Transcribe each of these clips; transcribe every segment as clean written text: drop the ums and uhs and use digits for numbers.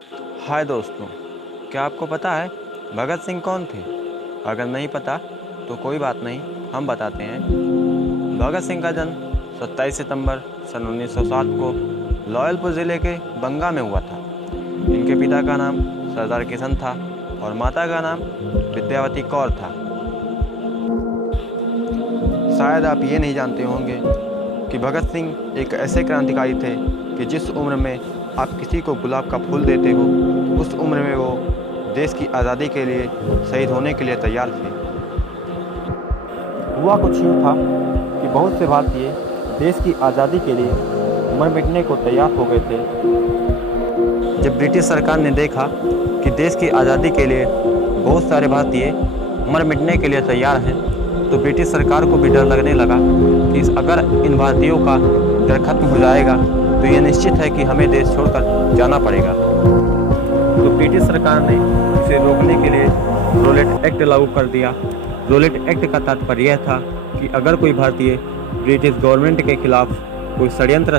हाय दोस्तों, क्या आपको पता है भगत सिंह कौन थे? अगर नहीं पता तो कोई बात नहीं, हम बताते हैं। भगत सिंह का जन्म 27 सितंबर सन 1907 को लॉयलपुर ज़िले के बंगा में हुआ था। इनके पिता का नाम सरदार किशन था और माता का नाम विद्यावती कौर था। शायद आप ये नहीं जानते होंगे कि भगत सिंह एक ऐसे क्रांतिकारी थे कि जिस उम्र में आप किसी को गुलाब का फूल देते हो, उस उम्र में वो देश की आज़ादी के लिए शहीद होने के लिए तैयार थे। हुआ कुछ यूँ था कि बहुत से भारतीय देश की आज़ादी के लिए मर मिटने को तैयार हो गए थे। जब ब्रिटिश सरकार ने देखा कि देश की आज़ादी के लिए बहुत सारे भारतीय मर मिटने के लिए तैयार हैं, तो ब्रिटिश सरकार को भी डर लगने लगा कि अगर इन भारतीयों का डर खत्म हो जाएगा तो ये निश्चित है कि हमें देश छोड़कर जाना पड़ेगा। तो ब्रिटिश सरकार ने इसे रोकने के लिए रोलेट एक्ट लागू कर दिया। रोलेट एक्ट का तात्पर्य यह था कि अगर कोई भारतीय ब्रिटिश गवर्नमेंट के खिलाफ कोई षड्यंत्र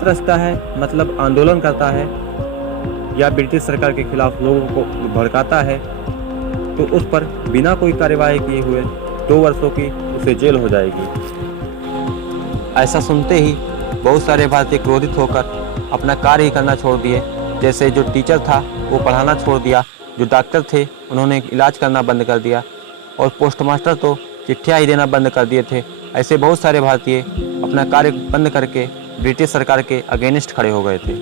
रचता है मतलब आंदोलन करता है या ब्रिटिश सरकार के खिलाफ लोगों को भड़काता है, तो उस पर बिना कोई कार्यवाही किए हुए 2 वर्षों की उसे जेल हो जाएगी। ऐसा सुनते ही बहुत सारे भारतीय क्रोधित होकर अपना कार्य ही करना छोड़ दिए। जैसे जो टीचर था वो पढ़ाना छोड़ दिया, जो डॉक्टर थे उन्होंने इलाज करना बंद कर दिया और पोस्टमास्टर तो चिट्ठियाँ ही देना बंद कर दिए थे। ऐसे बहुत सारे भारतीय अपना कार्य बंद करके ब्रिटिश सरकार के अगेंस्ट खड़े हो गए थे।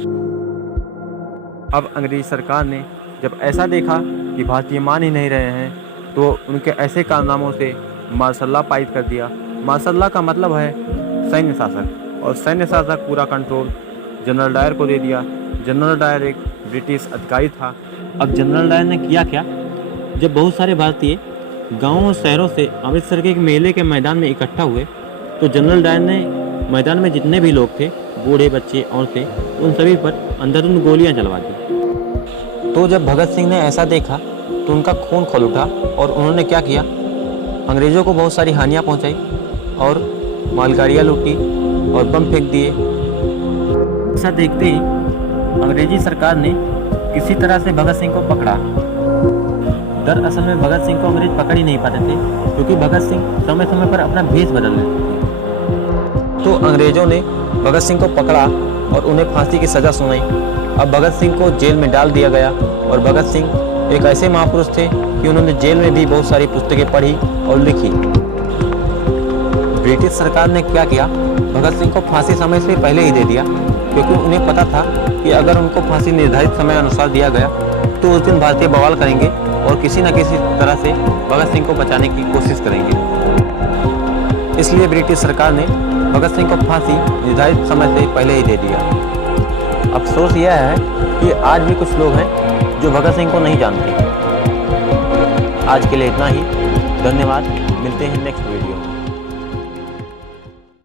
अब अंग्रेज सरकार ने जब ऐसा देखा कि भारतीय मान ही नहीं रहे हैं, तो उनके ऐसे कारनामों से मार्शल लॉ पारित कर दिया। मार्शल लॉ का मतलब है सैन्य शासक, और सैन्य शासक पूरा कंट्रोल जनरल डायर को दे दिया। जनरल डायर एक ब्रिटिश अधिकारी था। अब जनरल डायर ने किया क्या, जब बहुत सारे भारतीय गांवों और शहरों से अमृतसर के एक मेले के मैदान में इकट्ठा हुए, तो जनरल डायर ने मैदान में जितने भी लोग थे, बूढ़े बच्चे औरतें, उन सभी पर अंधाधुंध गोलियां चलवा दी। तो जब भगत सिंह ने ऐसा देखा तो उनका खून खौल उठा और उन्होंने क्या किया, अंग्रेज़ों को बहुत सारी हानियाँ पहुँचाई और मालगाड़ियाँ लूटी और बम फेंक दिए। ऐसा देखते ही अंग्रेजी सरकार ने किसी तरह से भगत सिंह को पकड़ा। दरअसल में भगत सिंह को अंग्रेज पकड़ ही नहीं पाते थे, क्योंकि भगत सिंह समय समय पर अपना भेष बदल लेते थे। तो अंग्रेजों ने भगत सिंह को पकड़ा और उन्हें फांसी की सज़ा सुनाई। अब भगत सिंह को जेल में डाल दिया गया और भगत सिंह एक ऐसे महापुरुष थे कि उन्होंने जेल में भी बहुत सारी पुस्तकें पढ़ी और लिखी। ब्रिटिश सरकार ने क्या किया, भगत सिंह को फांसी समय से पहले ही दे दिया, क्योंकि उन्हें पता था कि अगर उनको फांसी निर्धारित समय अनुसार दिया गया तो उस दिन भारतीय बवाल करेंगे और किसी न किसी तरह से भगत सिंह को बचाने की कोशिश करेंगे। इसलिए ब्रिटिश सरकार ने भगत सिंह को फांसी निर्धारित समय से पहले ही दे दिया। अफसोस यह है कि आज भी कुछ लोग हैं जो भगत सिंह को नहीं जानते। आज के लिए इतना ही, धन्यवाद। मिलते हैं नेक्स्ट वीडियो में।